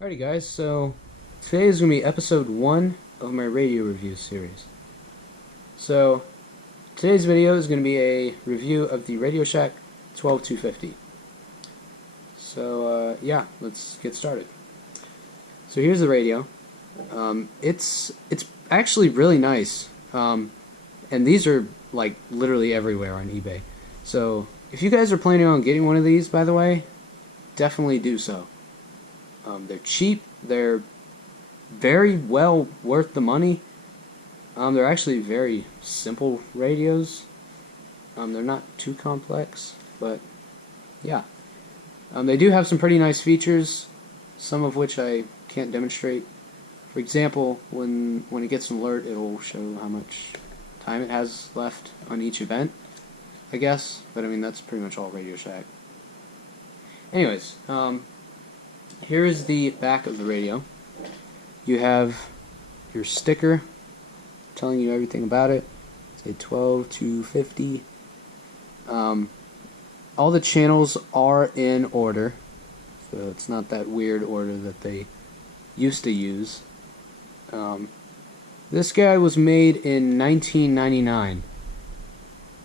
Alrighty guys, so today is going to be episode 1 of my radio review series. So today's video is going to be a review of the RadioShack 12250. So yeah, let's get started. So here's the radio. It's actually really nice, and these are like literally everywhere on eBay. So if you guys are planning on getting one of these, by the way, definitely do so. They're cheap, they're very well worth the money. They're actually very simple radios. They're not too complex, but yeah. They do have some pretty nice features, some of which I can't demonstrate. For example, when it gets an alert, it'll show how much time it has left on each event, I guess. But I mean, that's pretty much all RadioShack. Anyways, here is the back of the radio. You have your sticker telling you everything about it. It's a 12250. All the channels are in order, so it's not that weird order that they used to use. This guy was made in 1999.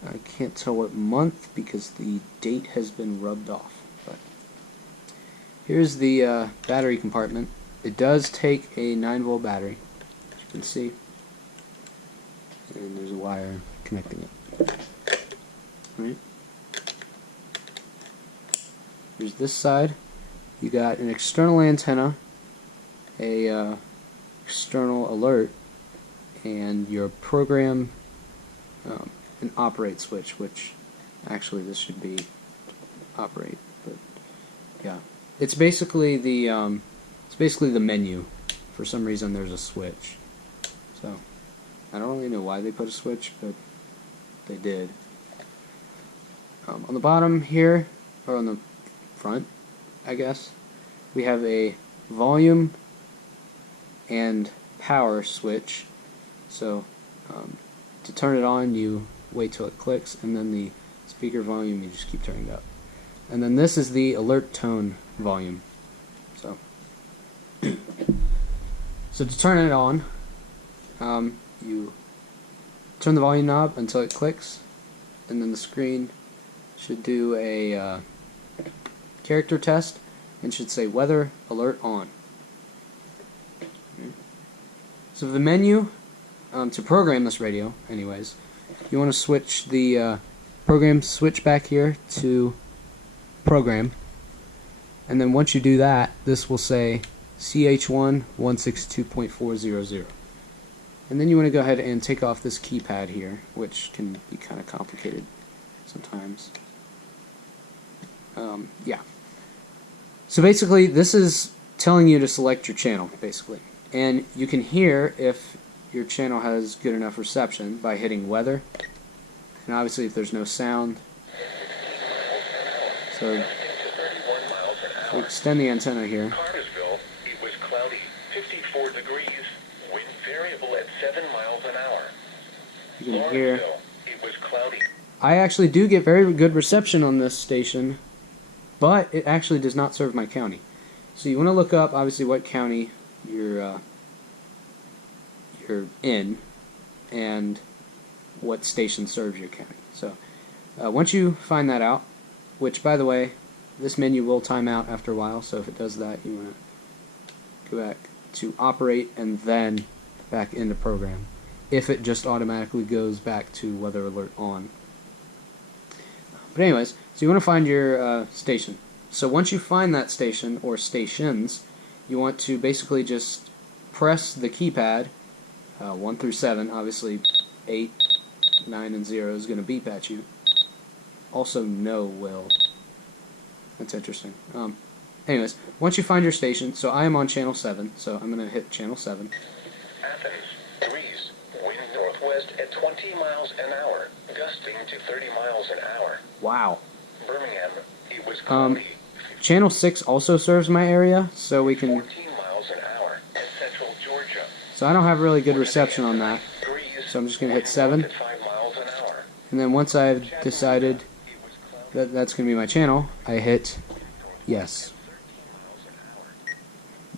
I can't tell what month because the date has been rubbed off. But here's the battery compartment. It does take a 9-volt battery, as you can see. And there's a wire connecting it. Right. Here's this side. You got an external antenna, a external alert, and your program, an operate switch, which actually this should be operate, but yeah. It's basically the menu. For some reason, there's a switch. So I don't really know why they put a switch, but they did. On the bottom here, or on the front, I guess, we have a volume and power switch. So to turn it on, you wait till it clicks, and then the speaker volume, you just keep turning it up. And then this is the alert tone volume. So to turn it on, you turn the volume knob until it clicks, and then the screen should do a character test and should say weather alert on. So the menu, to program this radio, anyways, you want to switch the program switch back here to program, and then once you do that, this will say CH1 162.400. And then you want to go ahead and take off this keypad here, which can be kind of complicated sometimes. Yeah. So basically, this is telling you to select your channel, basically. And you can hear if your channel has good enough reception by hitting weather. And obviously, if there's no sound. So, if we extend the antenna here. 54 degrees, wind variable at 7 miles an hour. You can hear. It was cloudy. I actually do get very good reception on this station, but it actually does not serve my county. So you want to look up, obviously, what county you're in, and what station serves your county. So once you find that out, which, by the way, this menu will time out after a while, so if it does that, you want to go back to operate and then back into program, if it just automatically goes back to weather alert on. But anyways, so you want to find your station. So once you find that station, or stations, you want to basically just press the keypad, 1 through 7, obviously 8, 9, and 0 is going to beep at you. Also no will. That's interesting. Anyways, once you find your station, so I am on channel 7, so I'm going to hit channel 7. Athens, Greece, wind northwest at 20 miles an hour, gusting to 30 miles an hour. Wow. Birmingham, it was cloudy. Channel 6 also serves my area, so we can... 14 miles an hour at central Georgia. So I don't have really good reception on that, so I'm just going to hit 7. 5 miles an hour. And then once I've decided that that's going to be my channel, I hit yes.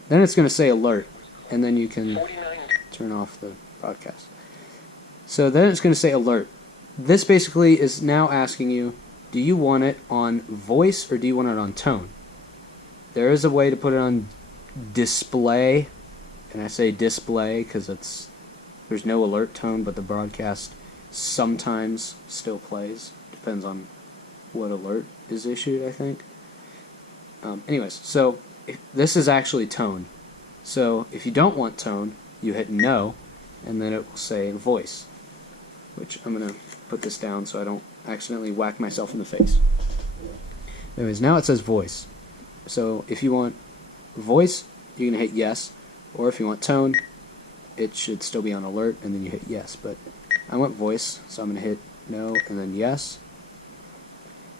Then it's going to say alert, and then you can 49. turn off the broadcast. So then it's going to say alert. This basically is now asking you, do you want it on voice or do you want it on tone? There is a way to put it on display, and I say display because there's no alert tone, but the broadcast sometimes still plays. Depends on what alert is issued, I think. Anyways, so this is actually tone. So if you don't want tone, you hit no, and then it will say voice, which I'm going to put this down so I don't accidentally whack myself in the face. Anyways, now it says voice. So if you want voice, you're going to hit yes, or if you want tone, it should still be on alert, and then you hit yes. But I want voice, so I'm going to hit no, and then yes.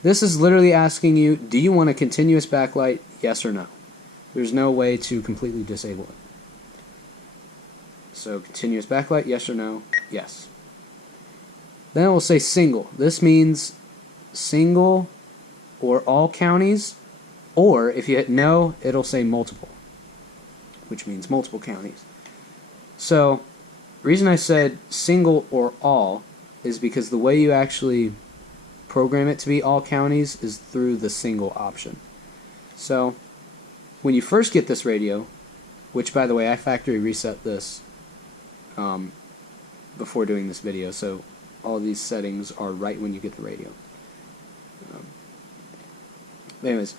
This is literally asking you, do you want a continuous backlight, yes or no? There's no way to completely disable it. So continuous backlight, yes or no? Yes. Then it will say single. This means single or all counties, or if you hit no, it'll say multiple, which means multiple counties. So the reason I said single or all is because the way you actually program it to be all counties is through the single option. So when you first get this radio, which by the way I factory reset this before doing this video, so all these settings are right when you get the radio. Anyways,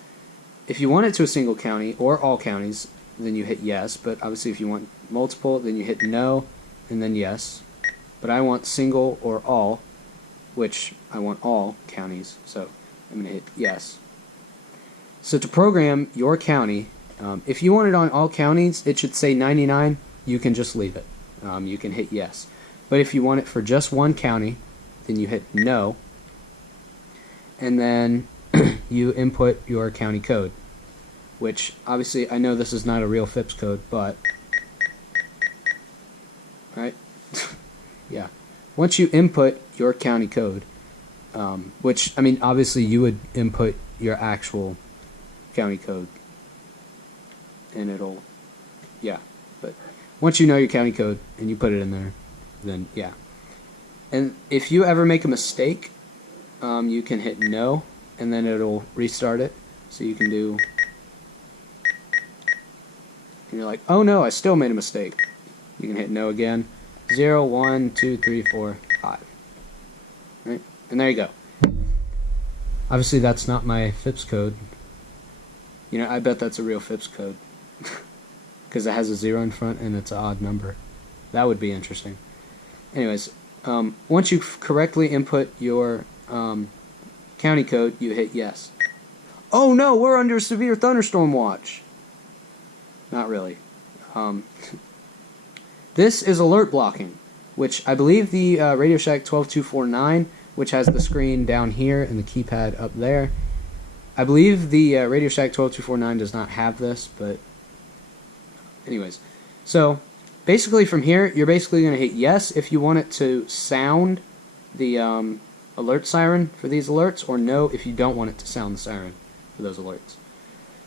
if you want it to a single county or all counties, then you hit yes, but obviously if you want multiple, then you hit no and then yes. But I want single or all, which I want all counties, so I'm going to hit yes. So to program your county, if you want it on all counties, it should say 99. You can just leave it. You can hit yes. But if you want it for just one county, then you hit no, and then you input your county code, which obviously I know this is not a real FIPS code, but right? Yeah. Once you input your county code, which, I mean, obviously you would input your actual county code, and it'll, yeah, but once you know your county code and you put it in there, then yeah. And if you ever make a mistake, you can hit no, and then it'll restart it. So you can do, and you're like, oh no, I still made a mistake. You can hit no again. 0, 1, 2, 3, 4, 5. Right? And there you go. Obviously that's not my FIPS code. You know, I bet that's a real FIPS code. Because it has a 0 in front and it's an odd number. That would be interesting. Anyways, once you correctly input your county code, you hit yes. Oh no, we're under a severe thunderstorm watch. Not really. This is alert blocking, which I believe the RadioShack 12249, which has the screen down here and the keypad up there. I believe the RadioShack 12249 does not have this, but anyways. So basically from here, you're basically going to hit yes if you want it to sound the alert siren for these alerts, or no if you don't want it to sound the siren for those alerts.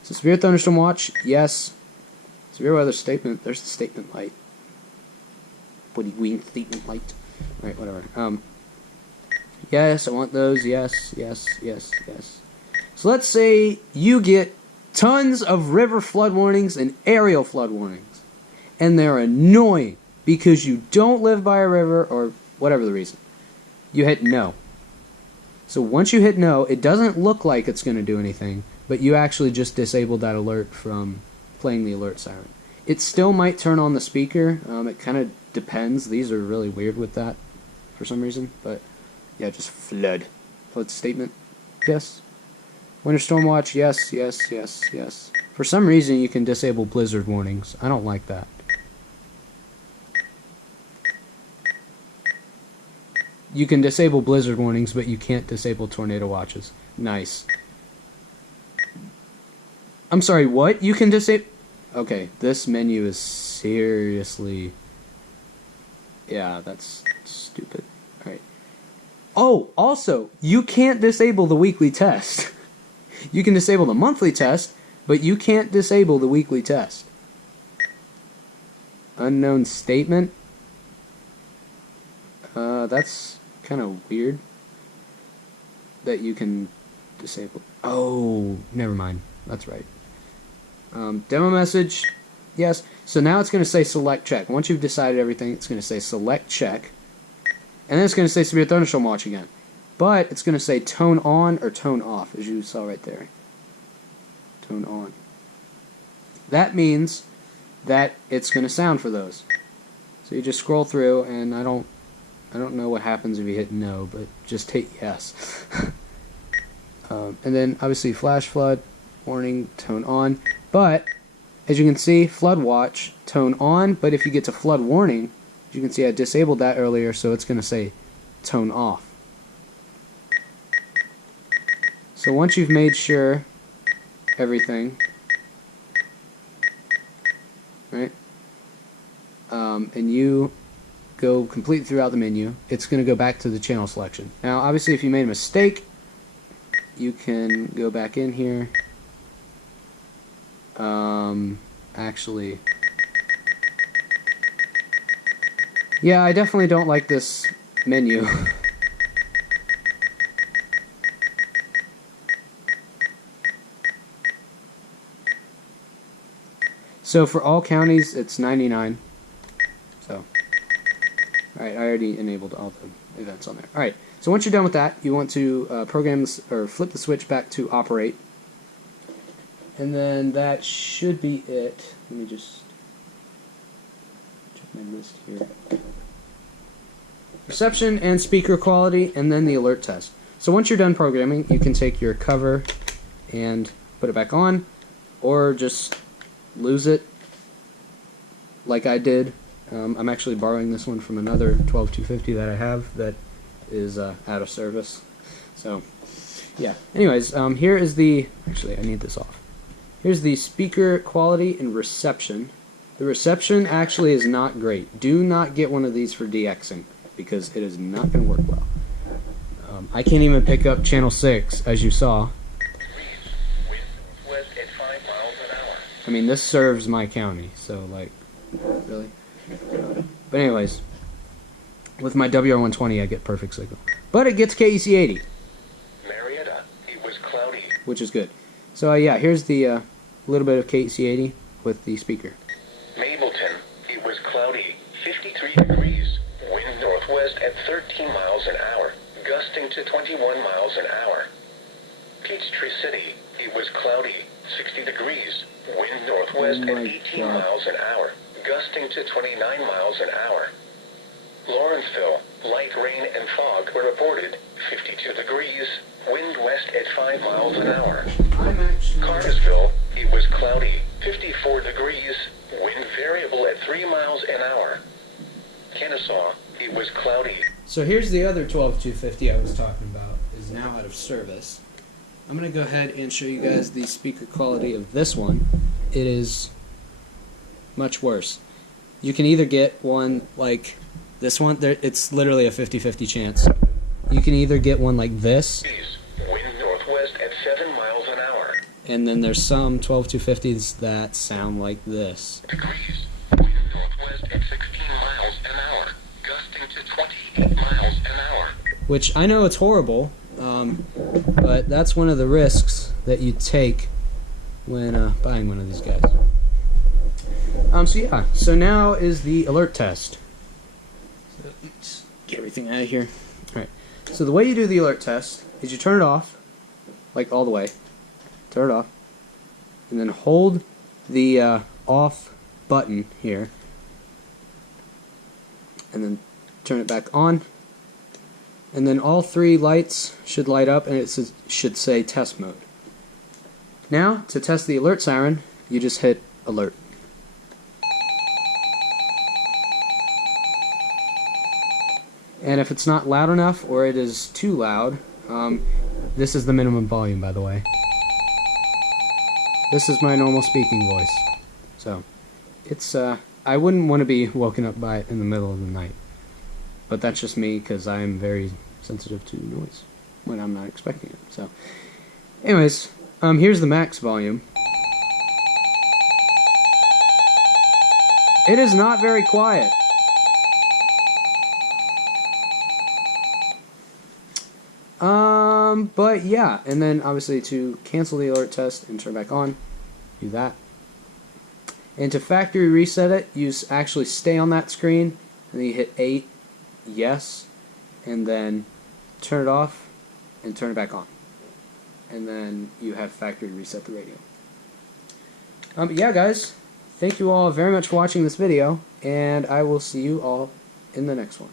So severe thunderstorm watch, yes. Severe weather statement, there's the statement light. Woody Green statement light. Alright, whatever. Yes, I want those. Yes, yes, yes, yes. So let's say you get tons of river flood warnings and aerial flood warnings, and they're annoying because you don't live by a river or whatever the reason. You hit no. So once you hit no, it doesn't look like it's going to do anything, but you actually just disabled that alert from playing the alert siren. It still might turn on the speaker. It kind of depends. These are really weird with that for some reason, but yeah, just flood. Flood statement, yes. Winter storm watch, yes, yes, yes, yes. For some reason, you can disable blizzard warnings. I don't like that. You can disable blizzard warnings, but you can't disable tornado watches. Nice. I'm sorry, what? You can disable... Okay, this menu is seriously... Yeah, that's stupid. Alright. Oh, also, you can't disable the weekly test. You can disable the monthly test, but you can't disable the weekly test. Unknown statement. That's kind of weird that you can disable. Oh, never mind. That's right. Demo message. Yes. So now it's going to say select check. Once you've decided everything, it's going to say select check. And then it's going to say Severe Thunderstorm Watch again. But it's going to say tone on or tone off, as you saw right there. Tone on. That means that it's going to sound for those. So you just scroll through, and I don't know what happens if you hit no, but just hit yes. And then obviously flash flood, warning, tone on. But as you can see, flood watch, tone on. But if you get to flood warning, as you can see I disabled that earlier, so it's going to say tone off. So once you've made sure everything, right, and you go completely throughout the menu, it's going to go back to the channel selection. Now obviously if you made a mistake, you can go back in here. Actually, yeah, I definitely don't like this menu. So for all counties, it's 99. So, alright, I already enabled all the events on there. Alright, so once you're done with that, you want to program this, or flip the switch back to operate. And then that should be it. Let me just check my list here. Reception and speaker quality, and then the alert test. So once you're done programming, you can take your cover and put it back on, or just lose it like I did. I'm actually borrowing this one from another 12250 that I have that is out of service. So yeah, anyways, here is the, actually I need this off. Here's the speaker quality and reception. The reception actually is not great. Do not get one of these for DXing, because it is not going to work well. I can't even pick up channel 6, as you saw. I mean, this serves my county, so like, really? But anyways, with my WR120 I get perfect signal. But it gets KEC 80. Marietta, it was cloudy. Which is good. So yeah, here's the little bit of KEC 80 with the speaker. Mableton, it was cloudy, 53 degrees, wind northwest at 13 miles an hour, gusting to 21 miles an hour. Peachtree City, it was cloudy, 60 degrees, wind northwest at 18 miles an hour, gusting to 29 miles an hour. Lawrenceville, light rain and fog were reported, 52 degrees, wind west at 5 miles an hour. Cartersville, it was cloudy, 54 degrees, wind variable at 3 miles an hour. Kennesaw, it was cloudy. So here's the other 12250 I was talking about, is now out of service. I'm going to go ahead and show you guys the speaker quality of this one. It is much worse. You can either get one like this one, it's literally a 50-50 chance. You can either get one like this, wind northwest at 7 miles an hour. And then there's some 12250s that sound like this. Degrees, wind northwest at 16 miles an hour, gusting to 28 miles an hour. Which I know it's horrible, but that's one of the risks that you take when buying one of these guys. So yeah, so now is the alert test. So let's get everything out of here. Alright, so the way you do the alert test is you turn it off, like all the way. Turn it off, and then hold the off button here, and then turn it back on, and then all three lights should light up, and it should say test mode. Now, to test the alert siren, you just hit alert. And if it's not loud enough, or it is too loud, this is the minimum volume, by the way. This is my normal speaking voice. So, it's, I wouldn't want to be woken up by it in the middle of the night. But that's just me, because I am very sensitive to noise when I'm not expecting it. So, anyways, here's the max volume. It is not very quiet. But yeah, and then obviously to cancel the alert test and turn back on, do that. And to factory reset it, you actually stay on that screen, and then you hit 8, yes, and then turn it off, and turn it back on. And then you have factory reset the radio. Yeah, guys, thank you all very much for watching this video, and I will see you all in the next one.